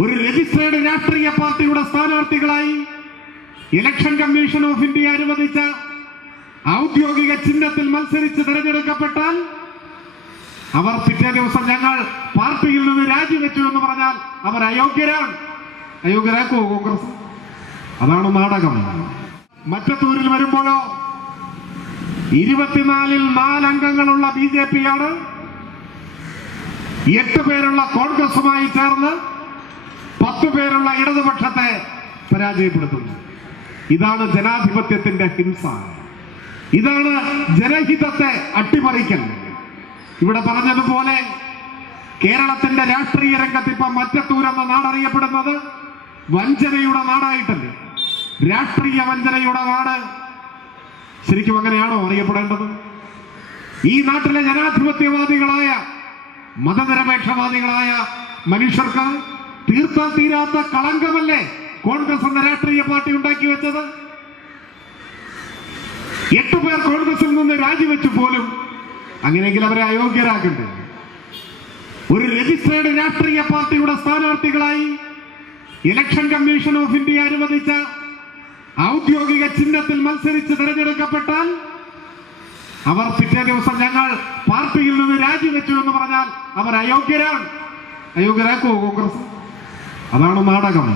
ഒരു രജിസ്ട്രേഡ് രാഷ്ട്രീയ പാർട്ടിയുടെ സ്ഥാനാർത്ഥികളായി ഇലക്ഷൻ കമ്മീഷൻ ഓഫ് ഇന്ത്യ അനുവദിച്ച ഔദ്യോഗിക ചിഹ്നത്തിൽ മത്സരിച്ച് തെരഞ്ഞെടുക്കപ്പെട്ടാൽ അവർ പിറ്റേ ദിവസം ഞങ്ങൾ പാർട്ടിയിൽ നിന്ന് രാജിവെച്ചു എന്ന് പറഞ്ഞാൽ അവർ അയോഗ്യരാക്കുമോ കോൺഗ്രസ്? അതാണ് നാടകം. മറ്റത്തൂരിൽ വരുമ്പോഴോ 24-ൽ 4 അംഗങ്ങളുള്ള BJP ആണ് 8 പേരുള്ള കോൺഗ്രസുമായി ചേർന്ന് 10 പേരുള്ള ഇടതുപക്ഷത്തെ പരാജയപ്പെടുത്തുന്നു. ഇതാണ് ജനാധിപത്യത്തിന്റെ ഹിംസ. ഇതാണ് ജനഹിതത്തെ അട്ടിമറിക്കൽ. ഇവിടെ പറഞ്ഞതുപോലെ കേരളത്തിന്റെ രാഷ്ട്രീയ രംഗത്ത് ഇപ്പൊ മറ്റത്തൂർ എന്ന നാടറിയപ്പെടുന്നത് വഞ്ചനയുടെ നാടായിട്ടല്ലേ? രാഷ്ട്രീയ വഞ്ചനയുടെ നാട്. ശരിക്കും അങ്ങനെയാണോ അറിയപ്പെടേണ്ടത്? ഈ നാട്ടിലെ ജനാധിപത്യവാദികളായ മതനിരപേക്ഷവാദികളായ മനുഷ്യർക്ക് തീർത്താൻ തീരാത്ത കളങ്കമല്ലേ കോൺഗ്രസ് എന്ന രാഷ്ട്രീയ പാർട്ടി ഉണ്ടാക്കി വെച്ചത്? 8 പേർ കോൺഗ്രസിൽ നിന്ന് രാജിവെച്ചു പോലും. അങ്ങനെയെങ്കിൽ അവരെ അയോഗ്യരാക്കണ്ടേ? ഒരു രജിസ്ട്രേഡ് രാഷ്ട്രീയ പാർട്ടിയുടെ സ്ഥാനാർത്ഥികളായി ഇലക്ഷൻ കമ്മീഷൻ ഓഫ് ഇന്ത്യ അനുവദിച്ച ഔദ്യോഗിക ചിഹ്നത്തിൽ മത്സരിച്ച് തെരഞ്ഞെടുക്കപ്പെട്ടാൽ അവർ പിറ്റേ ദിവസം ഞങ്ങൾ പാർട്ടിയിൽ നിന്ന് രാജിവെച്ചു എന്ന് പറഞ്ഞാൽ അവർ അയോഗ്യരാക്കുമോ കോൺഗ്രസ്? അതാണ് നാടകം.